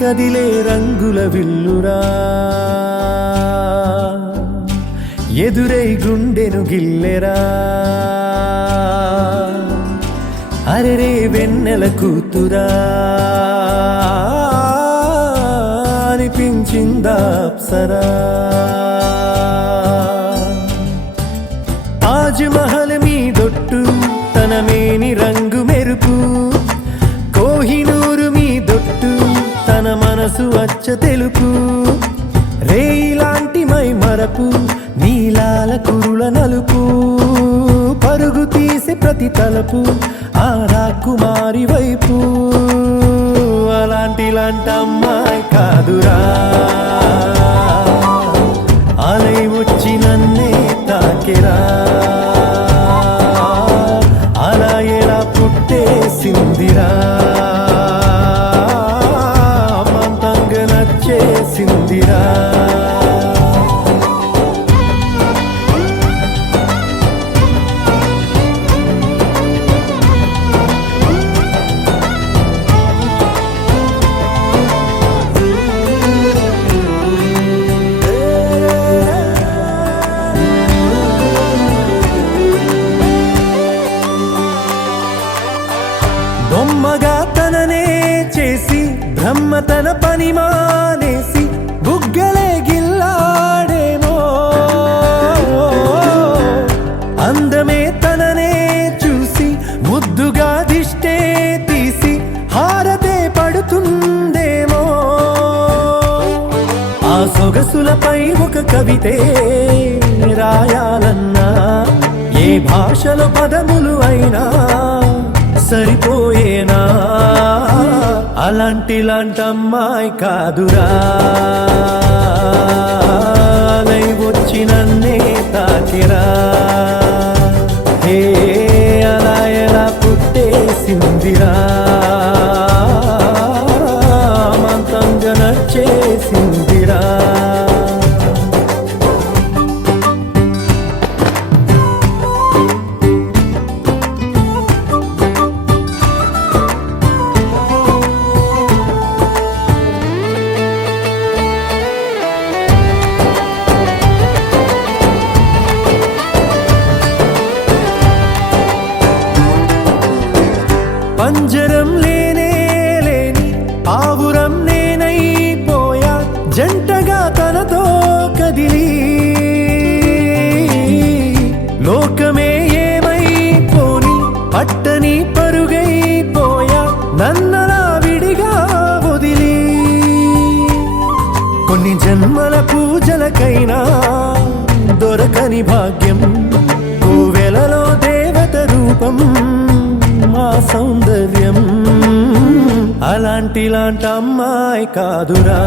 కదిలే రంగుల విల్లురా ఎదురై గుండెను గిల్లెరా అరెరే వెన్నెల కూతురా అనిపించిందా అప్సరా తాజ్ మహల్ మీదొట్టు తన మేని రంగు మెరుపు కోహినూరు మీదొట్టు తన మనసు అచ్చ తెలుపు రేయిలాంటి మై మరపు నీలాల కురుల నలుపు పరుగు తీసి ప్రతి తలపు ఆ రాకుమారి వైపు అలాంటి అమ్మాయి కాదురా అలై వచ్చి నన్నే తాకెరా అలా ఎలా పుట్టేసిందిరా అమ్మంతంగా నచ్చేసిందిరా బొమ్మగా తననే చేసి బ్రహ్మ తన పని మానేసి బుగ్గలే గిల్లాడేమో అందమే తననే చూసి ముద్దుగా దిష్టే తీసి హారతే పడుతుందేమో ఆ సొగసులపై ఒక కవితే రాయాలన్నా ఏ భాషలో పదములు అయినా సరిపోయేనా అలాంటి అమ్మాయి కాదురా అలై వచ్చి నన్నే తాకిరా హే అలా ఎలా పుట్టేసిందిరా అమంతంగా నచ్చేసిందిరా పంజరం లేనే లేని ఆవురం నేనైపోయా జంటగా తనతో కదిలి లోకమే ఏమైపోని పట్టని పరుగైపోయా నన్నలా విడిగా వదిలి కొన్ని జన్మల పూజలకైనా దొరకని భాగ్యం కోవెలలో దేవత రూపం మా సౌందర్యం అలాంటి అమ్మాయి కాదురా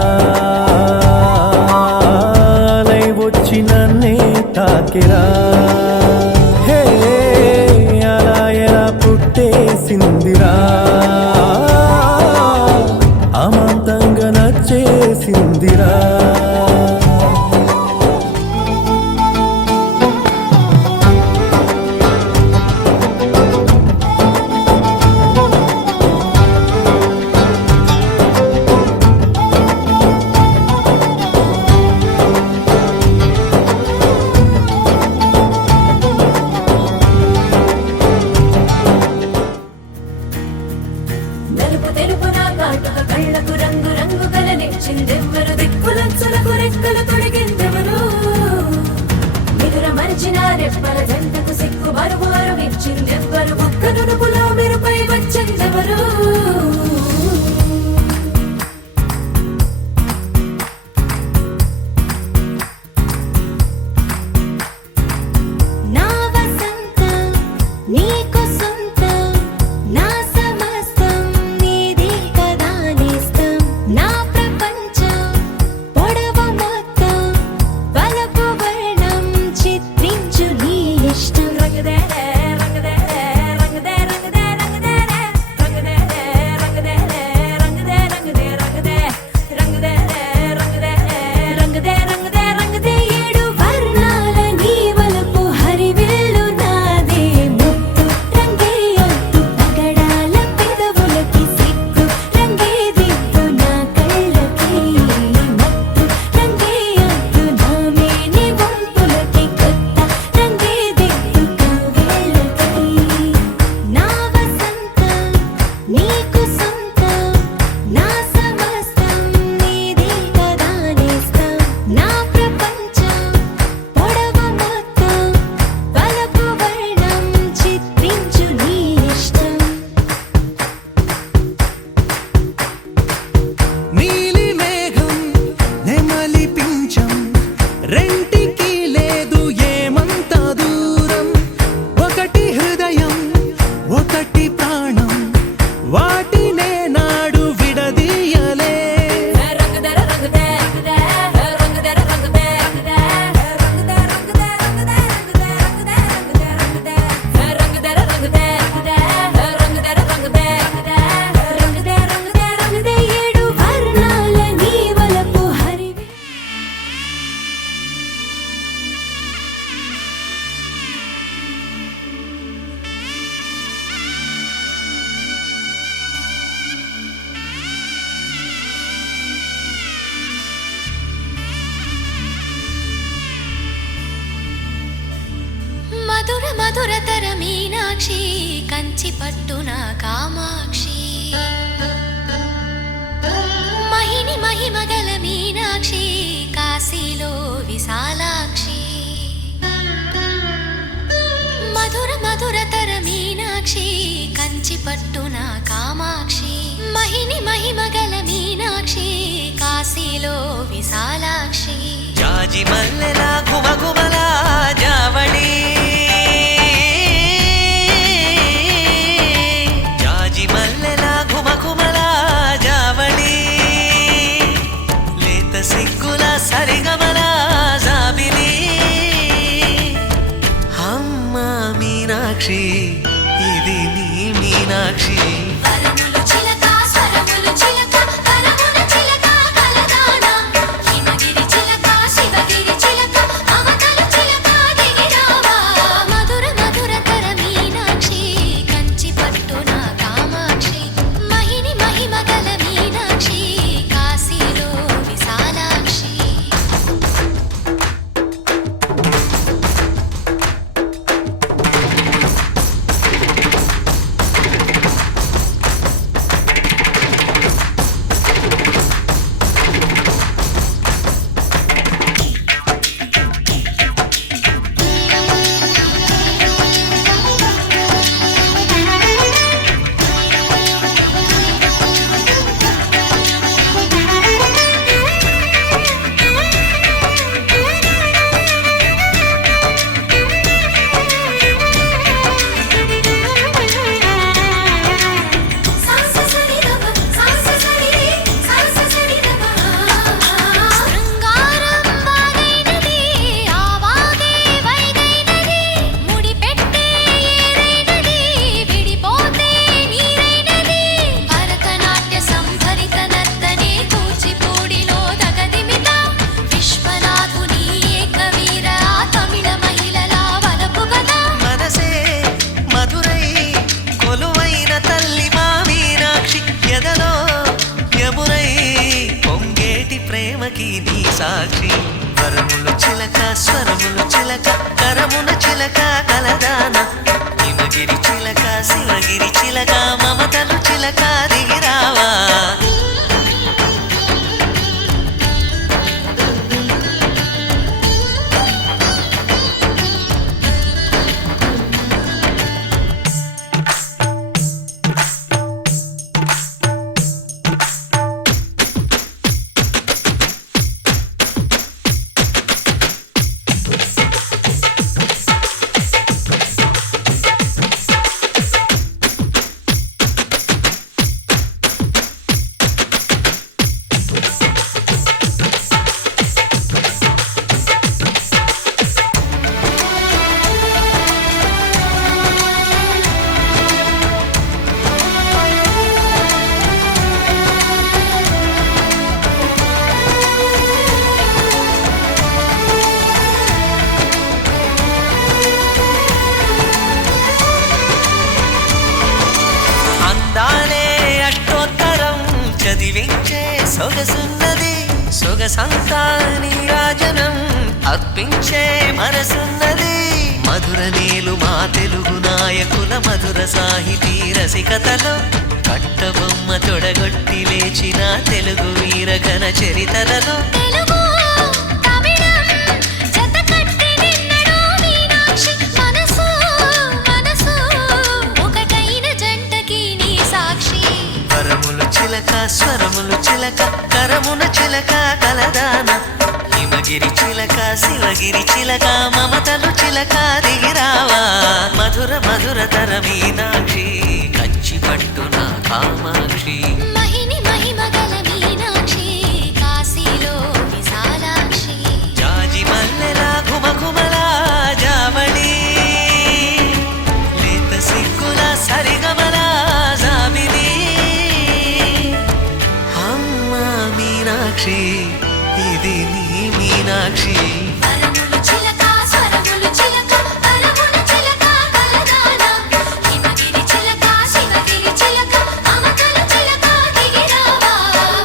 అలై వచ్చి నన్నే తాకిరా హే అలా ఎలా పుట్టేసిందిరా అమంతంగా నచ్చేసిందిరా కళ్ళకు రంగు రంగు కలనిచ్చిందెవ్వరు దిక్కులంచులకు రెక్కలు తొడిగిందెవరు నిదుర మరిచిన రెప్పల జంటకు సిక్కు బరువారు ఇచ్చిందెవ్వరు ఒక్క నునుపులో మెరుపై వచ్చిందెవరు మీనాక్షి కంచి పట్టున కామాక్షి మహిని మహిమగల మీనాక్షి కాశీలో విశాలాక్షి మధుర మధురతర మీనాక్షి కంచి పట్టున కామాక్షి మహిని మహిమగల మీనాక్షి కాశీలో విశాలాక్షి జాజి మల్లెల గుమగుమల జావళి జాజి మల్లెల గుమగుమల జావళి లేత సిగ్గుల సరిగమల జాబిలి అమ్మ మీనాక్షి ఇది నీ మీనాక్షి వరములు చిలక స్వరములు చిలక కరమున చిలక కలదాన హిమగిరి చిలక శివగిరి చిలక మమతలు చిలక దిగిరావా మధుర మధురతర మీనాక్షి కంచి పట్టున కామాక్షి మహిని మహిమగల మీనాక్షి కాశీలో విశాలాక్షి నీ సాక్షి వరములు చిలక స్వరములు చిలక కరమున చిలక కలదాన హిమగిరి చిలక శివగిరి చిలక మమతలు చిలక దిగిరావా చదివించే సొగసున్నది సొగసంతా నీరాజనం అర్పించే మనసున్నది మధుర నీలు మా తెలుగు నాయకుల మధుర సాహితీ రసికతలో కట్టబొమ్మ తొడగొట్టి లేచిన తెలుగు వీర ఘన చరితలలో చిలక స్వరములు చిలక కరమున చిలక కలదాన హిమగిరి చిలక శివగిరి చిలక మమతలు చిలక దిగిరావా మధుర మధురతర మీనాక్షి కంచి పట్టున కామాక్షి మహిని మహిమగల మీనాక్షి కాశీలో విశాలాక్షి జాజి మల్లెల గుమగుమల జావళి లేత సిగ్గుల సరిగమల జాబిలి మీనాక్షి ఇది నీ మీనాక్షి వరములు చిలక స్వరములు చిలక కరమున చిలక కలదాన హిమగిరి చిలక శివగిరి చిలక మమతలు చిలక దిగిరావా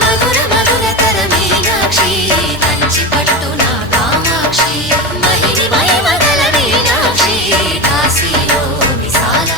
మధుర మధురతర మీనాక్షి కంచి పట్టున కామాక్షి మహిని మహిమగల మీనాక్షి కాశీలో విశాల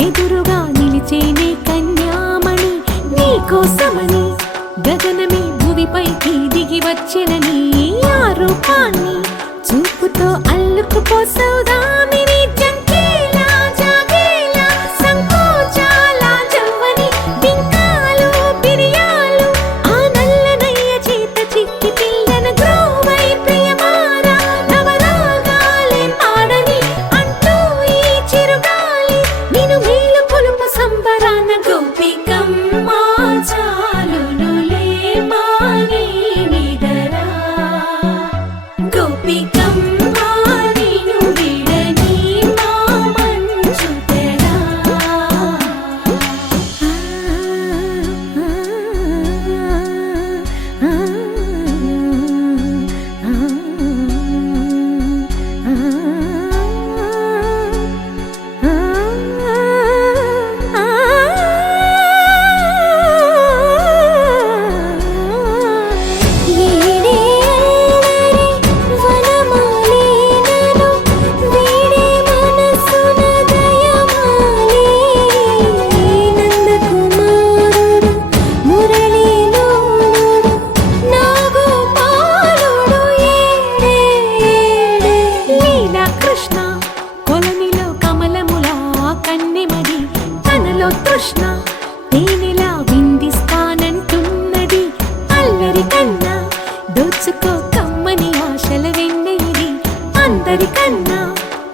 ఎదురుగా నిలిచేనే కన్యామణి నీకోసమని గగనమే భువిపైకి దిగి వచ్చినని ఆ రూపాన్ని చూపుతో అల్లుకుపోసౌదామిని జంకేలా జాగేలా సంకోచాల జవ్వని బింకాలు బిరియాలు ఆ నల్లనయ్య చేత చిక్కి పిల్లన గ్రోవై ప్రియమారా నవరాగాలే పాడని అంటూ ఈ చిరుగాలి నిన్ను మేలు కొలుపు సంబరాన గోపికమ్మ చాలునులే మాని నిదరా గోపికమ్మ నిన్ను విడని మా మంచు తెరా కృష్ణ కొలనిలో కమలములా కన్నెమది తనలో తృష్ణ తేనెలా విందిస్తానంటున్నది అల్లరి కన్నా దోచుకో కమ్మని ఆశల వెన్నెయిది అందరికన్నా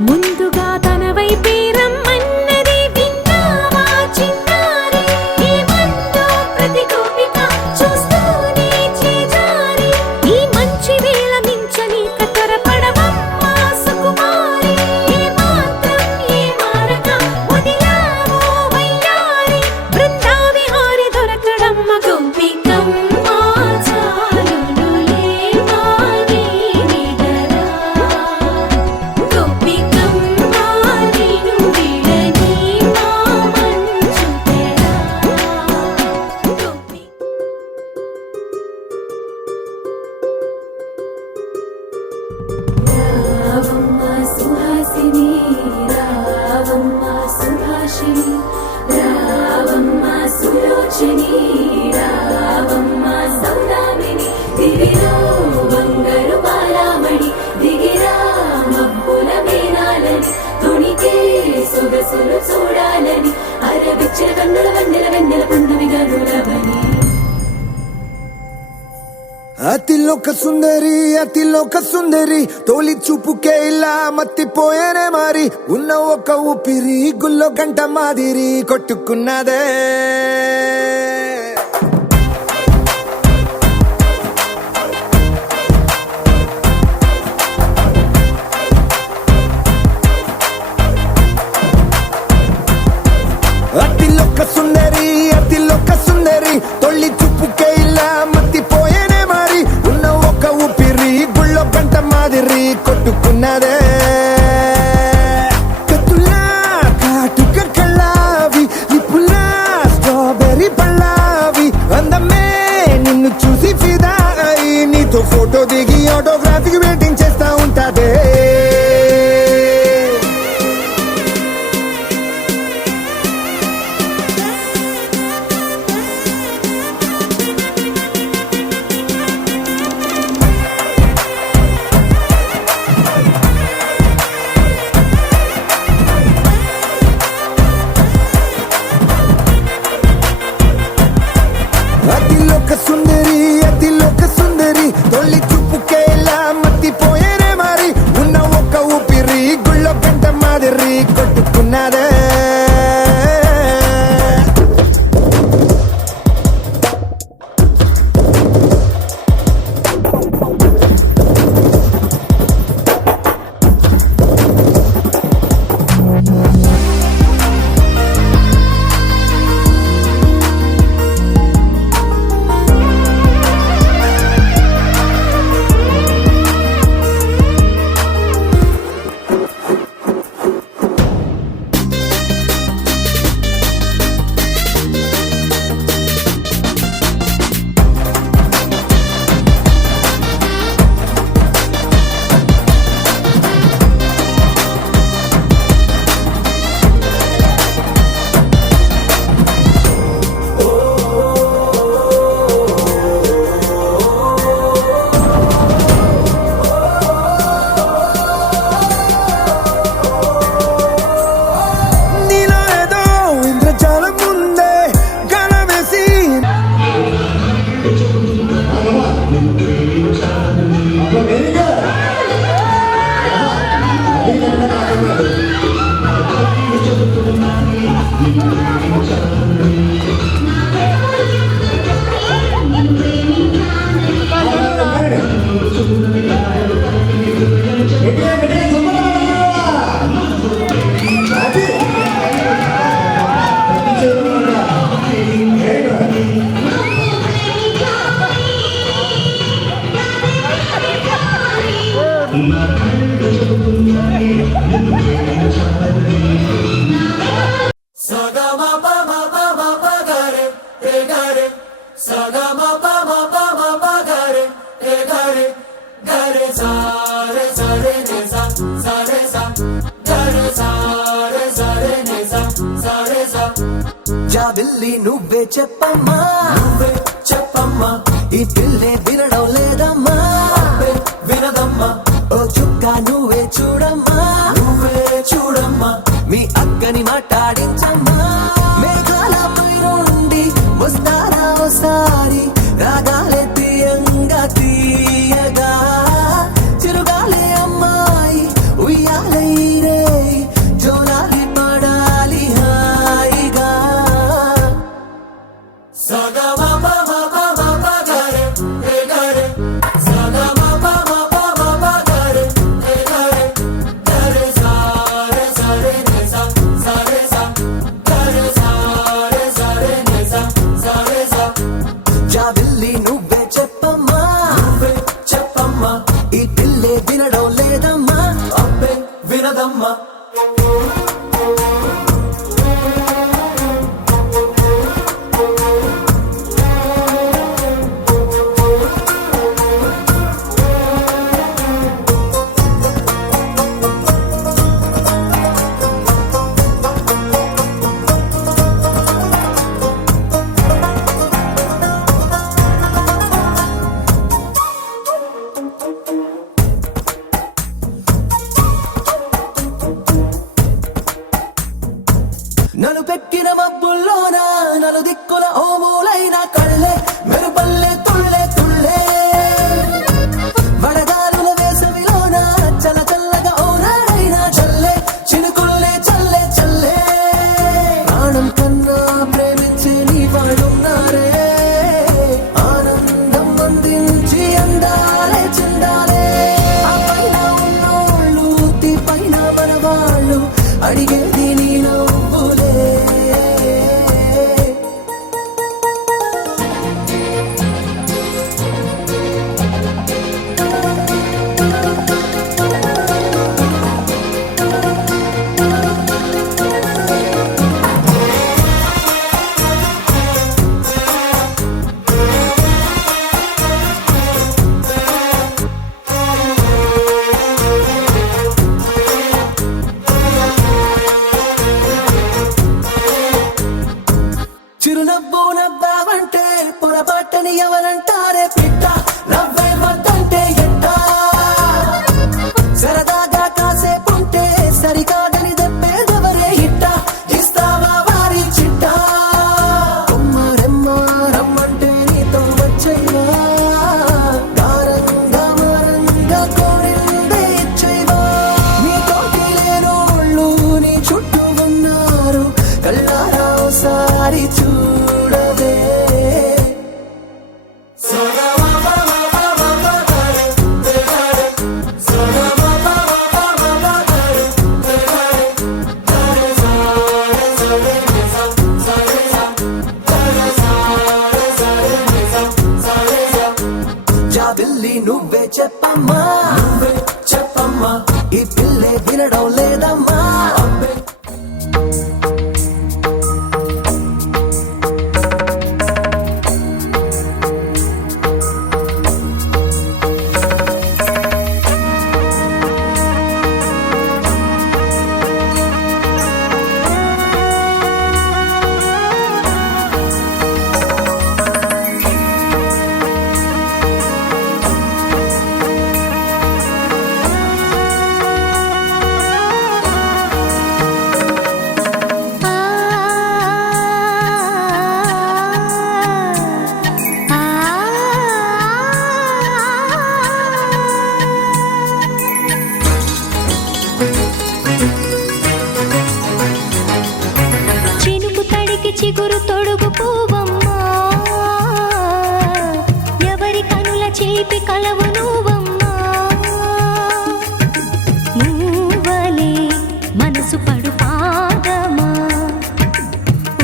ముందుగా తన వైపే రమ్మన్నది విన్నావా చిన్నారి ఏమందో ప్రతి గోపిక చూస్తూనే చేజారి ఈ మంచి వేళ మించని కతరపడవమ్మ సుకుమారి ఏ మాత్రం ఏ మారక వదిలావో వయ్యారి బృందావిహారి దొరకడమ్మ గోపికమ్మ చాలునులే మాని నిదరా గోపికమ్మ నిన్ను విడని మా మంచు తెరా గోపి రావమ్మ సుహాసిని రావమ్మ సుభాషిణి రావమ్మ సులోచని రావమ్మ సౌదామిని దిగిరో బంగారు బాలామణి దిగిరా మబ్బుల మేనాలని తుణికే సొగసులు చూడాలని అరవిచ్చిన కన్నుల వెన్నెల వెన్నెల పున్నమి గనులవని అతిలోక సుందరి తోలి చూపుకే ఇలా మత్తిపోయేనే మారి ఉన్న ఒక ఊపిరి గుల్లో గంట మాదిరి కొట్టుకున్నదే అతిలోక సుందరి తొలి చూపుకే ఇలా మత్తిపోయేనే మారి ఉన్న ఒక ఊపిరి గుళ్ళో గంట మాదిరి కొట్టుకున్నదే కత్తులా కాటుక కళ్ళావి నిప్పులా స్ట్రాబెర్రీ పళ్ళావి అందమే నిన్ను చూసి ఫిదా అయి నీతో ఫోటో దిగి ఆటోగ్రాఫీకి వెయిటింగ్ చేస్తా ఉంటాదే అతిలోక సుందరి తొలి చూపుకే ఇలా జాబిల్లి నువ్వే చెప్పమ్మా, నువ్వే చెప్పమ్మా, ఈ పిల్లే వినడం లేదమ్మా, వినదమ్మా, ఓ చుక్క నువ్వే చూడమ్మా, నువ్వే చూడమ్మా, మీ అక్కని మాట్లాడించమ్మా, మేఘాలపై నుండి వస్తారా ఓసారి, రాగాలే తీయంగా తీయగా, చిరుగాలే అమ్మాయి ఉయ్యాలే రే, జోలాలి పడాలి హాయిగా. జాబిల్లి నువ్వే చెప్పమ్మా, నువ్వే చెప్పమ్మా, ఈ పిల్లే వినడం లేదమ్మా, అబ్బే వినదమ్మా. నన్ను పెట్టిన మబ్బుల్లోనా నలు దిక్కుల ఓ మూలైన కళ్ళే మెరుపల్లే తుళ్ళే తుళ్ళే, వడగాలుల వేసవిలోన చల్ల చల్లగా ఓ నాడైనా చల్లే చినుకుల్లే చల్లే చల్లే, ప్రాణం కన్నా ప్రేమించే నీ వాడున్నారే, ఆనందం అందించి అందాలే చెందాలే, ఆ పైన ఉన్నోళ్ళు తీ పైన మనవాళ్ళు అడిగేది నీ నవ్వులే. చిరునవ్వు నవ్వావంటే పొరపాటని ఎవరంటారే పిట్ట, నవ్వే వద్దంటే ఎట్ట, సరదాగా కాసేపుంటే సరికాదని దెబ్బేదెవరే ఇట్ట, ఇస్తావా వారి చిట్ట, కొమ్మరెమ్మ రమ్మంటే నీతో వచ్చైవా, గారంగా మారంగా కోరిందే ఇచ్చైవా, నీ తోటి లేనోళ్ళు నీ చుట్టూ ఉన్నారు, కళ్ళారా ఓసారి చూడవే. జాబిల్లి నువ్వే చెప్పమ్మా, నువ్వే చెప్పమ్మా, ఈ పిల్లే వినడం లేదమ్మా, అబ్బే. తడికి చిగురు తొడుగు పువ్వమ్మా, ఎవరి కనుల చిలిపి కలవు నువ్వమ్మా. నువ్వలే మనసు పడు పాదమా,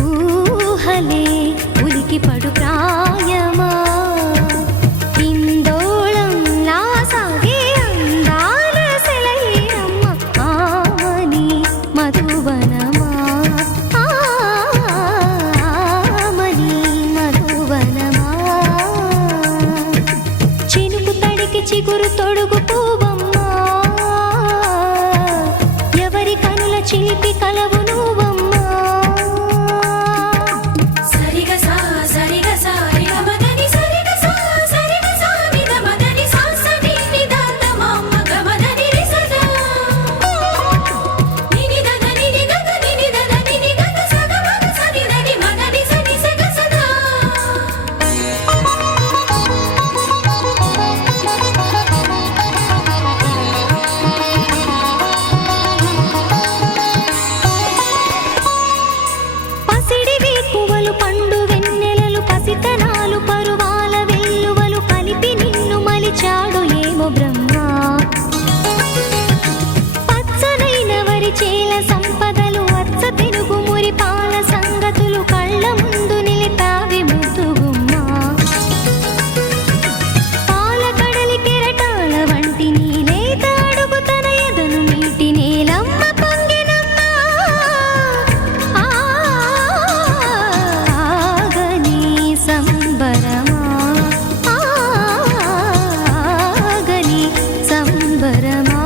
ఊహలే ఉలికి పడు ప్రాయమా. ఇందోళంలా సాగే అందాల సెలయేరమ్మ, ఆమని మధువనమా, ఆమని మధువనమా. చినుకు తడికి చిగురు తొడుగు పువ్వమ్మా, ఎవరి కనుల చిలిపి కలవు నువ్వమ్మా. సరిగా సా సరిగా సా రిగ మదని సరిగా సా సరిగా సా నిద మదని సా సని నిదాన మమ్మ గమదని రిసదా నిని దద నిని గగ నిని దద నిని గగ సగ మగ సని దని మదని సని సగ సదా. పసిడివి పువ్వులు పండు వెన్నెలలు పసితనాలు పరువాల వెల్లువలు కలిపి నిన్ను మలిచాడు ఏమో బ్రహ్మ. పచ్చనైన వరి చేల సంపదలు వచ్చ తెనుగు మురి పాల సంగతులు కళ్ళ ముందు నిలిపావి ముద్దుగుమ్మ. పాల కడలి కెరటాల వంటి నీలేత అడుగు తన ఎదను మీటి నేలమ్మ పొంగినమ్మ. ఆగని సంబరమా, ఆగని సంబరమా.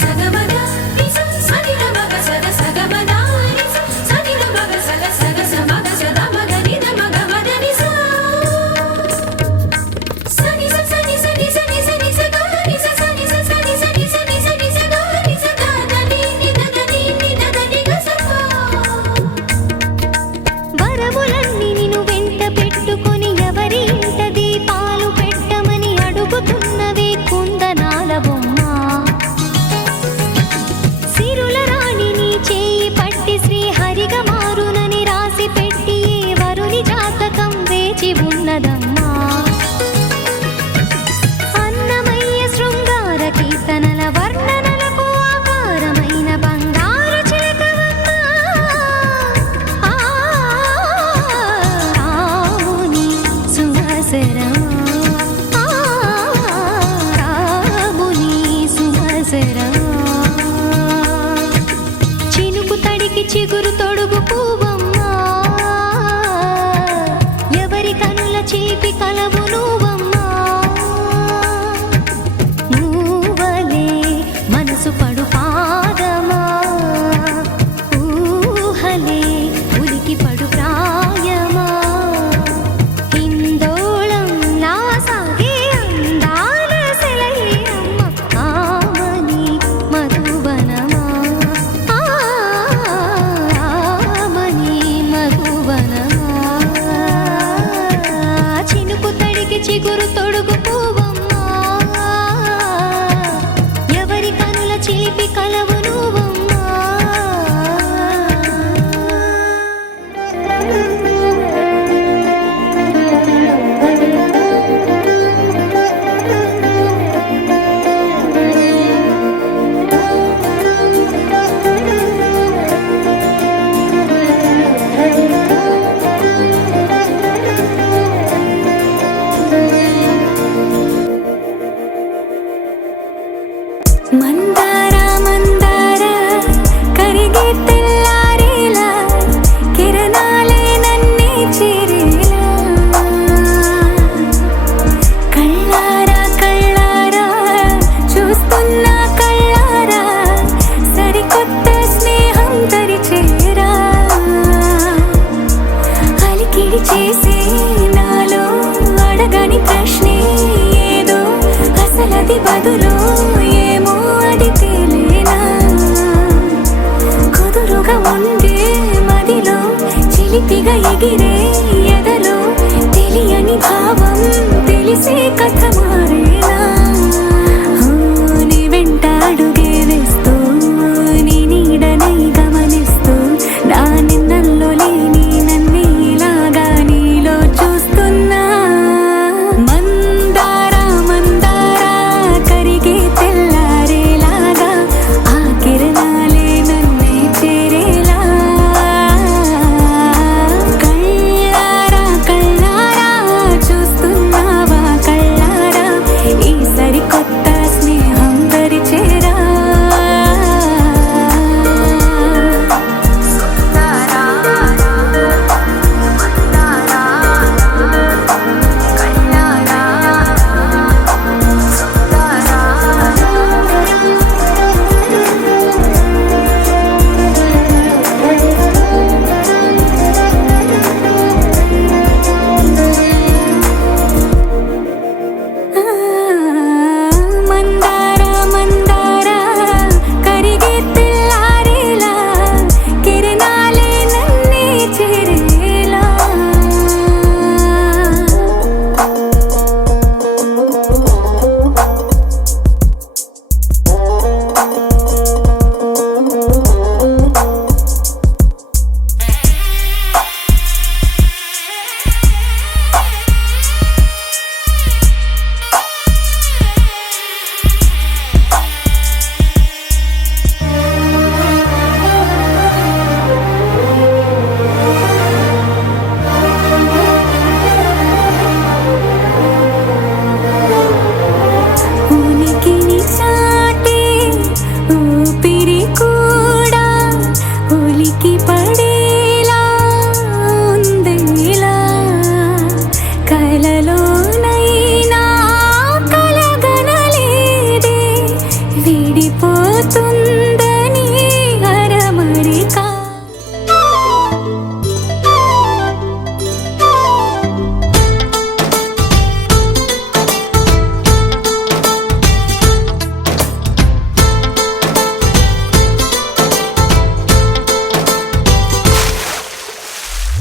సగమద నిస సని ద మగ సగ సగమద నిస సని ద మగ సగ సగ సమగ సద మగ నిద మగ మదని సా సని స సని సని సని సని స గ నిస సని స సని సని సని సని స గ నిస ద ద ని ని ద ద ని ని ద ద ని గ స పా. వరములన్నీ నిన్ను వెంట పెట్టుకొని ఎవరి ఇంట దీపాలు పెట్టమని అడుగుతున్నవే కుందనాల బొమ్మ. సిరుల రాణి నీ చేయి పట్టి శ్రీహరిగా మారునని రాసి పెట్టి ఏ వరుని జాతకం వేచి ఉన్నదమ్మా. అన్నమయ్య శృంగార కీర్తనల వర్ణనలకు ఆకారమైన బంగారు చిలకవమ్మా. రాముని సుమసరమా, రాముని సుమసరమా. చినుకు తడికి చిగురు తొడుగు పువ్వమ్మా, ఎవరి కనుల చిలిపి కలవు నువ్వమ్మా. నువ్వలే మనసు పడు పాదమా, ఊహలే ఉలికి పడు ప్రాయమా. ఇందోళంలా సాగే అందాల సెలయేరమ్మ, ఆమని మధువనమా, ఆమని మధువనమా. చినుకు తడికి చిగురు తొడుగు పువ్వమ్మా, ఎవరి కనుల చిలిపి కలవు నువ్వమ్మా. మందార మందార కరిగే తెల్లారేలా కిరణాలే నన్నే చేరేలా. కళ్ళారా కళ్ళారా చూస్తున్నా కళ్ళారా సరికొత్త స్నేహం తరిచేరా. అలికిడి చేసే నాలో అడగని ప్రశ్నే ఏదో అసలది బదులు ఎగిరే ఎదలో తెలియని భావం తెలిసే కథ మారేలా నీ వెంట అడుగే వేస్తూ నీ నీడనై గమనిస్తూ నా నిన్నల్లో లేని నన్నే ఇలాగా నీలో చూస్తున్నా మందారా మందారా కరిగే తెల్లారేలాగా ఆ కిరణాలే నన్నే చేరేలా కళ్ళారా కళ్ళారా చూస్తున్నావా కళ్ళారా ఈ సరికొత్త స్నేహం దరిచేరా మందారా మందారా కరిగే తెల్లారేలా కిరణాలే నన్నే చేరేలా ఉనికిని చాటే ఊపిరి కూడా ఉలికి పడేలా ఉందేలా కలలోనైనా కలగనలేదే విడిపోతుందని అరమరిక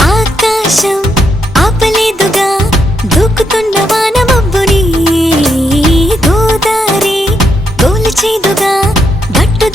ఆకాశం ఆపలేదుగా దూకుతున్న వాన మబ్బుని గోదారి గోలుచేదుగా గట్టు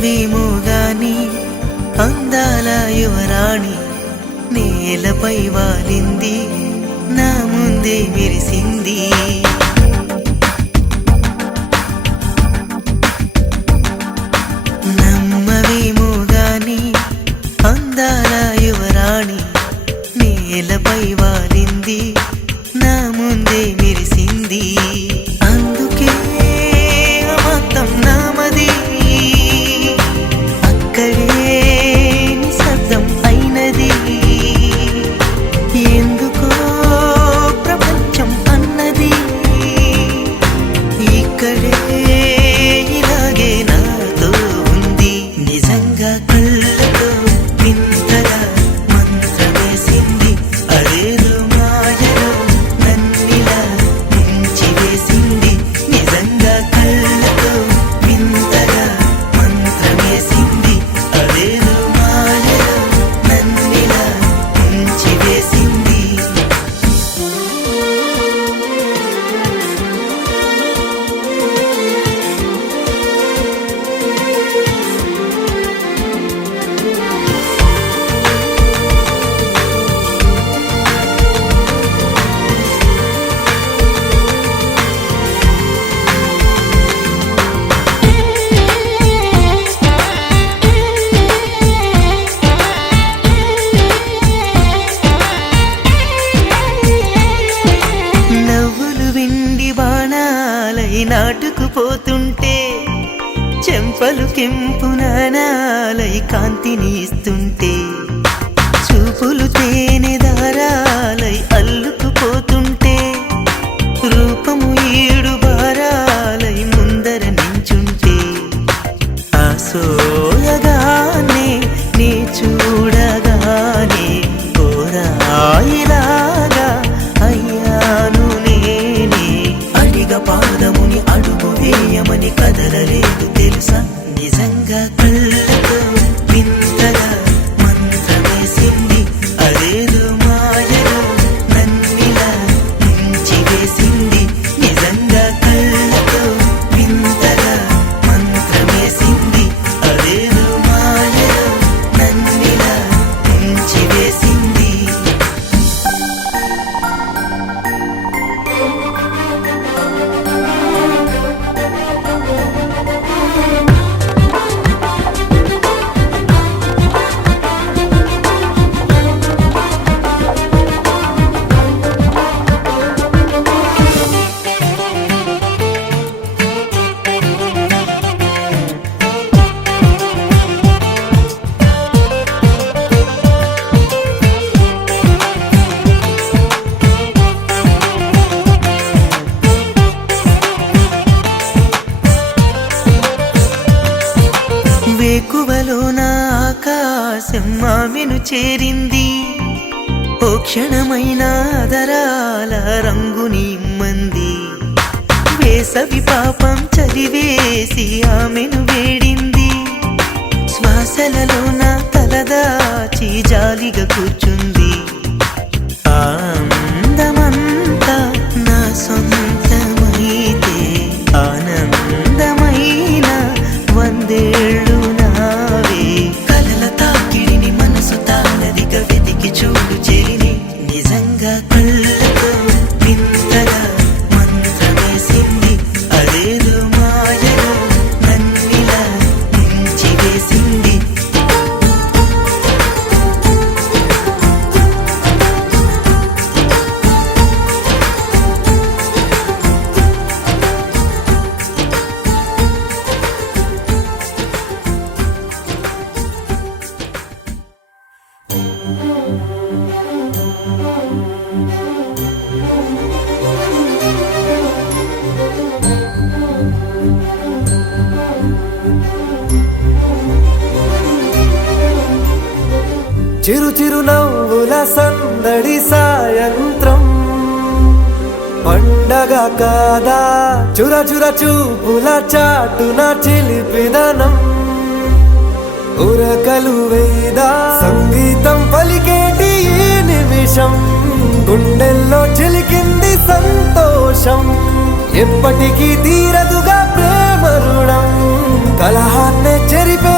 నమ్మవేమో గాని అందాల యువరాణి నేలపై వాలింది నా ముందే మెరిసింది. నమ్మవేమో గాని అందాల యువరాణి నేలపై వాలింది నా ముందే మెరిసింది. అందుకే అమాంతం నామది అక్కడే నిశ్శబ్దం అయినది. ఎందుకో ప్రపంచం అన్నది ఇక్కడే ఇలాగే నాతో ఉంది. నిజంగా కళ్ళతో వింతగా మంత్రమేసింది. అదేదో మాయలో నన్నిలా ముంచివేసింది. నిజంగా కళ్ళతో వింతగా మంత్రమేసింది. అదేదో మాయలో నన్నిలా ముంచివేసింది. నవ్వులు విండి బాణాలై నాటుకుపోతుంటే చెంపలు కెంపు నాణాలై కాంతిని ఇస్తుంటే చూపులు తేనె దారాలై అల్లుకుపోతుంటే రూపము ఏడు బారాలై ముందర నించుంటే ఆసోయగానే నీ చూడగానే కోరాయిలాగా అయ్యాను నేనే. అడిగ పాదముని అడుగు వేయమని కదలలేదు తెలుసా. నిజంగా కళ్ళతో వింతగా మంత్రమేసింది. అదేదో మాయలో నన్నిలా ముంచివేసింది. నిజంగా కళ్ళతో వింతగా మంత్రమేసింది. అదేదో మాయలో నన్నిలా ముంచివేసింది. వేకువలో నా ఆకాశం ఆమెను చేరింది. ఓ క్షణమైన ఆదరాల రంగుని ఇమ్మంది. వేసవి పాపం చలివేసి ఆమెను వేడింది. శ్వాసలలో నా తలదాచి జాలిగా కూర్చుంది. ఆ అందమంతా నా సొంతమైతే ఆనందమైన వందేళ్ళు నావే. కలల తాకిడిని మనసు తానదిగా వెతికి చూడు చెలిని. నిజంగా కళ్ళతో వింతగా మంత్రమేసింది. అదేదో మాయలో నన్నిలా ముంచివేసింది. చిరు చిరు నవ్వుల సందడి సాయంత్రం పండగ కాదా. చుర చుర చూపుల చాటున చిలిపిదనం ఉరకలు వేదా. సంగీతం పలికేటి ఈ నిమిషం గుండెల్లో చిలికింది సంతోషం. ఎప్పటికీ తీరదుగా ప్రేమ రుణం కలహాన్నే చెరిపే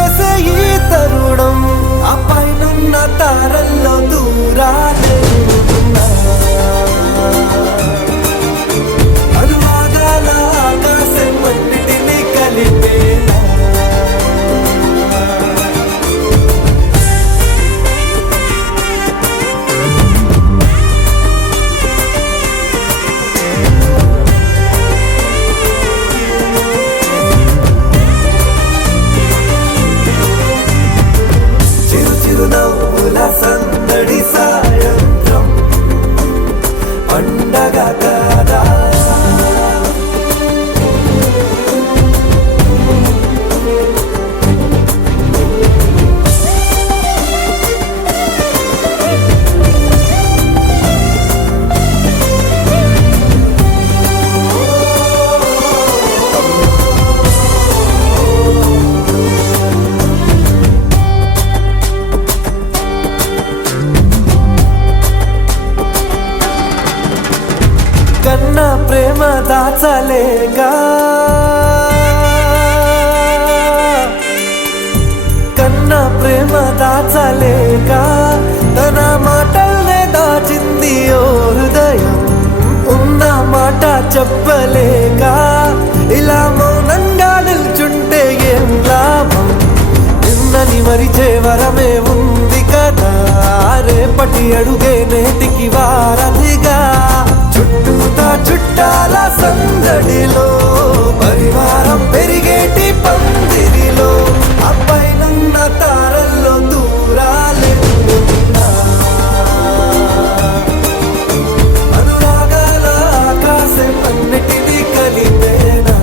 మాట చెప్పలేక ఇలా మౌనంగా నిల్చుంటే ఏం లాభం నిన్నని మరిచే వరమే ఉంది కదా రేపటి అడుగే నేటికి వారధిగా చుట్టూతా చుట్టాల సందడిలో పరివారం పెరిగేటి పందిరిలో అబ్బాయినున్న తారల్లో దూరాలెన్నున్నా అనురాగాల ఆకాశం అన్నిటినీ కలిపేనా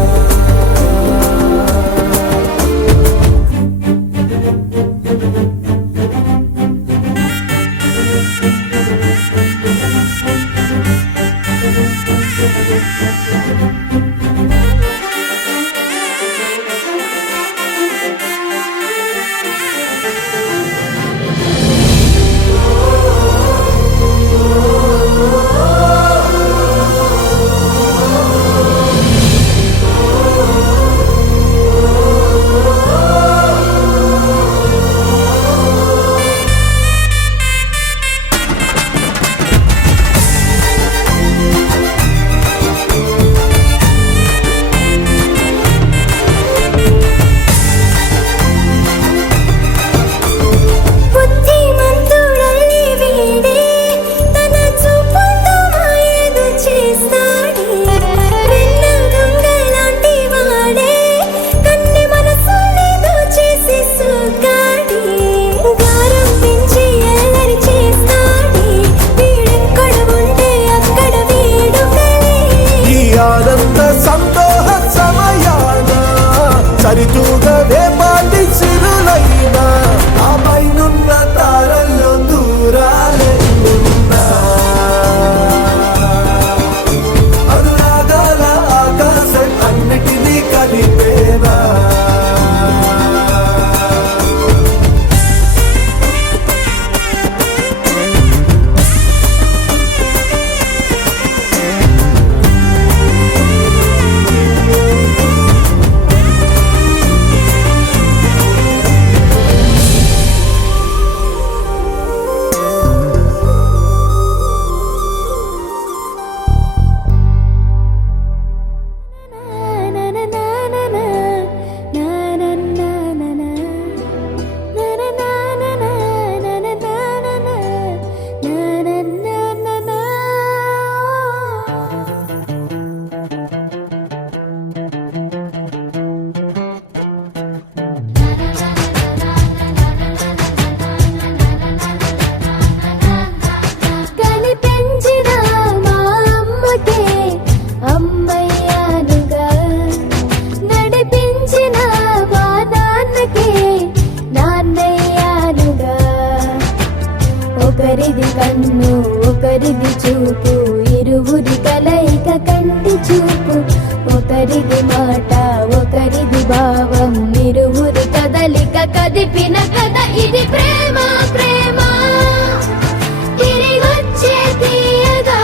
బుద్ధిమంతుడల్లి వీడే తన చూపుతో మాయేదో చేస్తాడే వెన్న దొంగలాంటి వాడే కన్నె మనసులేదో చేసి సోకాడే గారం పెంచి అల్లరి చేస్తాడే వీడెక్కడ ఉంటే అక్కడ వేడుకలే ఈ ఆనంద సంతోష సమయాన సరితూగవే పాటి సిరులైనా ఆ పైనున్న తారల్లో దూరాలెన్నున్నా అనురాగాల ఆకాశం అన్నిటినీ కలిపేనా కనిపించిన మా అమ్మకే అమ్మయ్యానుగా నడిపించిన మా నాన్నకే నాన్నయ్యానుగా ఒకరిది కన్ను ఒకరిది చూపు ఇరువురి కలయిక కంటి చూపు ఒకరిది మాట ఒకరిది భావం ఇరువురి కదలిక కదిపిన కథ ఇది ప్రేమ ప్రేమ తిరిగొచ్చే తీయగా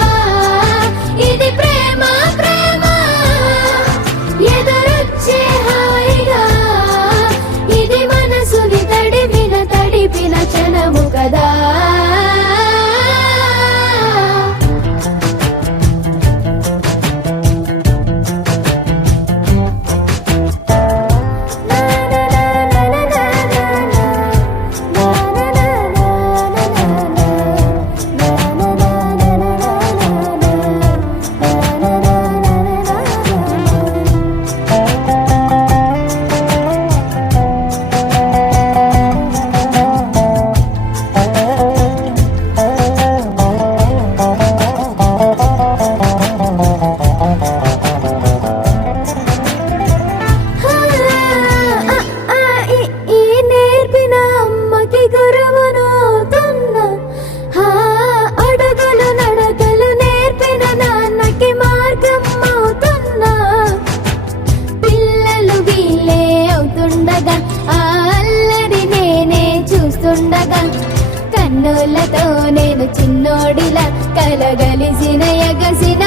ఇది ప్రేమ ప్రేమ ఎదురొచ్చే హాయిగా ఇది మనసుని తడిపిన క్షణము కదా కన్నులతో నేను చిన్నోడిలా కలగలిసిన ఎగసిన